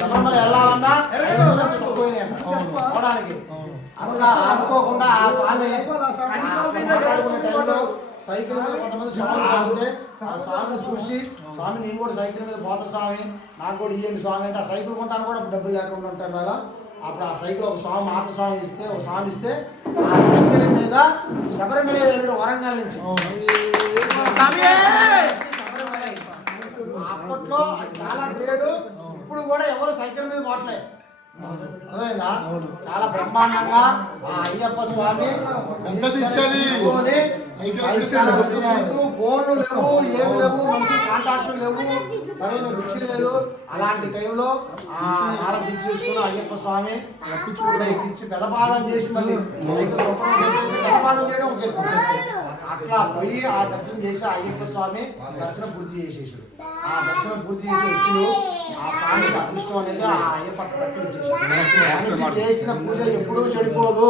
శబరిమల వెళ్ళాలన్నా పోవడానికి అట్లా అనుకోకుండా ఆ స్వామి మాట్లాడుకునే టైంలో సైకిల్ మీద కొంతమంది స్వామి ఆగితే ఆ స్వామిని చూసి స్వామి నేను కూడా సైకిల్ మీద పోతా స్వామి నాకు కూడా ఇవ్వండి స్వామి అంటే ఆ సైకిల్ కొంటాను కూడా డబ్బులు లేకుండా ఉంటాను కదా. అప్పుడు ఆ సైకిల్ ఒక స్వామి మాత స్వామి ఇస్తే ఒక స్వామి ఇస్తే ఆ సైకిల్ మీద శబరిమల వెళ్ళాడు వరంగల్ నుంచి. అప్పట్లో చాలా ట్రేడు, ఇప్పుడు కూడా ఎవరు సైకిల్ మీద పోవట్లేదు. అర్థమైందా? చాలా బ్రహ్మాండంగా ఆ అయ్యప్ప స్వామి ఫోన్లు లేవు, ఏమి లేవు, మనుషులు కాంటాక్ట్లు లేవు, సరైన భిక్ష లేదు. అలాంటి టైంలో ఆ దీక్ష చేసుకున్న అయ్యప్ప స్వామి పెదపాదం చేసి మళ్ళీ పెదపాదం చేయడం ఒక అట్లా పోయి ఆ దర్శనం చేసి అయ్యప్ప స్వామి దర్శనం పూర్తి చేసేసాడు. ఆ దర్శనం పూర్తి చేసి వచ్చి ఆ స్వామికి అదృష్టం అనేది ఆ అయ్యప్ప మనిషి చేసిన పూజ ఎప్పుడూ చెడిపోదు.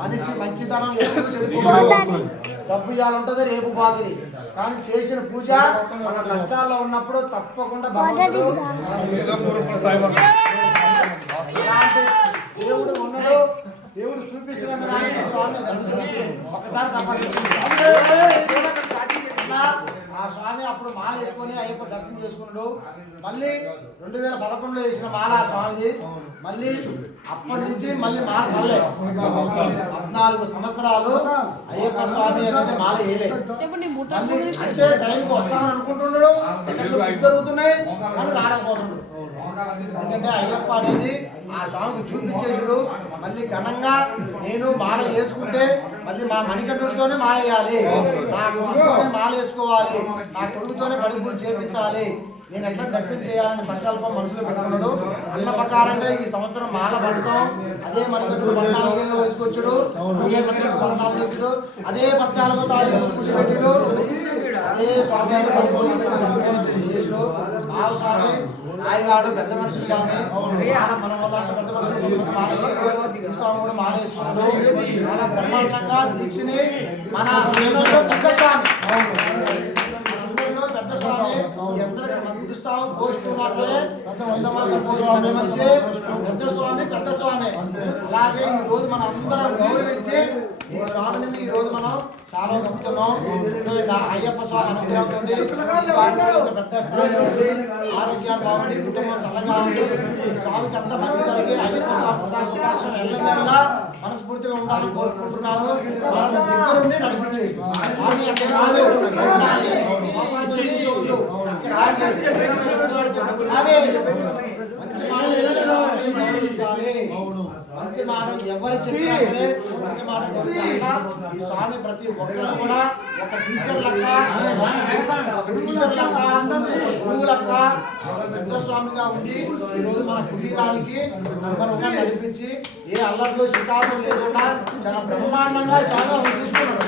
మనిషి మంచితనం ఎప్పుడూ చెడిపోదు. డబ్బు ఇవ్వాలి ఉంటుంది, రేపు పోతుంది. కానీ చేసిన పూజ మన కష్టాల్లో ఉన్నప్పుడు తప్పకుండా దేవుడు ఉన్నాడు, దేవుడు చూపిస్తున్న దానికి స్వామిని దర్శనం ఒకసారి చెప్పండి. ఆ స్వామి అప్పుడు మాల వేసుకొని అయ్యప్ప దర్శనం చేసుకున్నాడు. మళ్ళీ 2011లో వేసిన మాల ఆ స్వామిది. మళ్ళీ అప్పటి నుంచి మళ్ళీ మాల మళ్ళీ 14 సంవత్సరాలు అయ్యప్ప స్వామి అనేది మాల వేయలేదు. మళ్ళీ అంటే టైంకి వస్తామని అనుకుంటున్నాడు, జరుగుతున్నాయి అని రాలేకపోతున్నాడు. ఎందుకంటే అయ్యప్ప అనేది ఆ స్వామికి చూపించేసుడు. మళ్ళీ ఘనంగా నేను మాల వేసుకుంటే మళ్ళీ మా మణికంఠుడితోనే మాల వేయాలి, నా కొడుకుతోనే మాల వేసుకోవాలి, నా కొడుకుతోనే కడుపు చేపించాలి, నేను ఎట్లా దర్శనం చేయాలని సంకల్పం మనసులో పెట్టుకున్నాడు. అన్న ప్రకారంగా ఈ సంవత్సరం మాల పడతాం. అదే మణికంఠుడు 14 వేసుకొచ్చాడు, అదే మణికంఠుడు 14 చెప్పాడు, అదే 14వ తారీఖు కూర్చోబెట్టాడు. అదే స్వామి చేసాడు. బావ స్వామి నాయగాడు పెద్ద మనిషి స్వామి మన వల్ల పెద్ద మనిషి స్వామి కూడా మానేస్తున్నాడు. చాలా బ్రహ్మాండంగా దీక్షని మన పెద్ద స్వామి పెద్ద స్వామి అందరికీ మనం పిలుస్తాం. పోషకున్నా సరే పెద్ద మనిషి పెద్ద స్వామి పెద్ద స్వామి. అలాగే ఈ రోజు మనం అందరం గౌరవించి ఈ స్వామిని ఈ రోజు మనం చాలా నమ్ముతున్నాం. అయ్యప్ప స్వామి అనుగ్రహం ఉంది, పెద్ద స్థాయి ఉంది, ఆరోగ్యాలు బాగుండి, కుటుంబం చల్లగా ఉంది, స్వామికి అంత మంచి జరిగి అయ్యప్ప స్వామి ఎల్లవేళలా మనస్ఫూర్తిగా ఉండాలని కోరుకుంటున్నాను. వాళ్ళ దగ్గర ఉండి నడిపించేది స్వామి అంటే కాదు, మంచి మాట ఎవరు చెప్పినా సరే మంచి మాట ఈ స్వామి ప్రతి ఒక్కరు కూడా ఒక టీచర్ లెక్క గురువు లెక్క పెద్ద స్వామిగా ఉండి ఈరోజు మన కుటీరానికి నంబర్గా నడిపించి ఏ అల్లర్లు శికారులు లేకుండా చాలా బ్రహ్మాండంగా స్వామి చూసుకున్నాడు.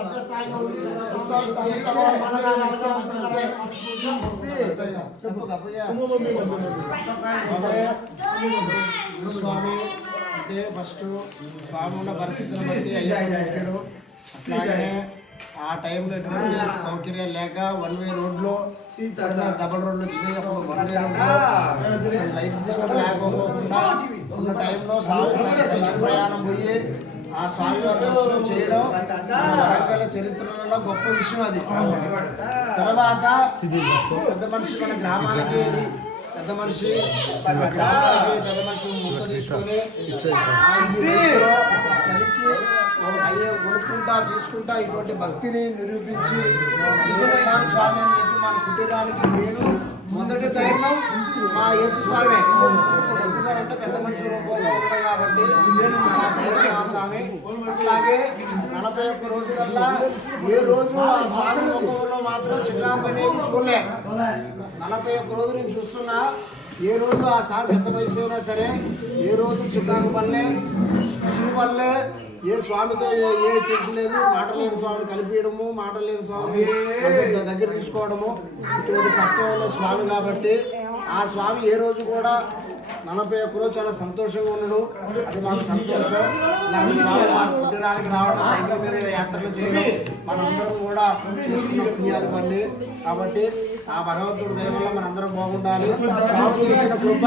పెద్ద స్థాయిలో స్వామి అంటే ఫస్ట్ స్వామి ఉన్న పరిస్థితులను బట్టి అయ్యాడు. అట్లాగనే ఆ టైంలో ఎటువంటి సౌకర్యాలు లేక 1 వే రోడ్లో డబల్ రోడ్లు వచ్చినాయి. అప్పుడు 1 వే రోడ్లో లైట్ సిస్టమ్ లేకపోకుండా ఉన్న టైంలో స్వామి సైకిల్ ప్రయాణం పోయి ఆ స్వామి దర్శనం చేయడం వరంగల్ చరిత్రలో గొప్ప విషయం అది. తర్వాత పెద్ద మనిషి మన గ్రామానికి పెద్ద మనిషి ముక్క తీసుకొని చలికి అయ్యే కొనుక్కుంటా తీసుకుంటా ఇటువంటి భక్తిని నిరూపించి స్వామి అని చెప్పి మన కుటీరానికి నేను మొదటి ధైర్యం మా యేసు స్వామి. ఎందుకంటే పెద్ద మనిషి రూపంలో ఉంటాయి కాబట్టి మా ధైర్యం ఆ స్వామి. అట్లాగే 41 రోజులల్లా ఏ రోజు ఆ స్వామి రూపంలో మాత్రం చికాకు అనేది చూడలే. 41 రోజులు నేను చూస్తున్నా. ఏ రోజు ఆ స్వామి పెద్ద వయసు అయినా సరే ఏ రోజు చికాకు వల్లే శిశువు వల్లే ఏ స్వామితో ఏ తెలియలేదు. మాట లేని స్వామిని కలిపియడము, మాట లేని స్వామిని దగ్గర తీసుకోవడము ఇటువంటి తత్వంలో స్వామి కాబట్టి ఆ స్వామి ఏ రోజు కూడా 41 చాలా సంతోషంగా ఉన్నాడు. అది మాకు సంతోషం. ఇలాంటి స్వామి మా కుటీరానికి రావడం, సైకిల్ మీద యాత్రలు చేయడం మనందరం కూడా చేసుకున్న పుణ్యాలు మళ్ళీ. కాబట్టి ఆ భగవంతుడి దయ వల్ల మనందరం బాగుండాలి. స్వామి చేసిన కృప,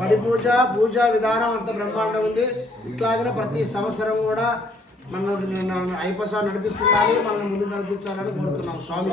పడి పూజ విధానం అంత బ్రహ్మాండం ఉంది. ఇట్లాగనే ప్రతి సంవత్సరం కూడా మనం ఐపసా నడిపిస్తుండాలి, మనం ముందు నడిపించాలని కోరుతున్నాం. స్వామి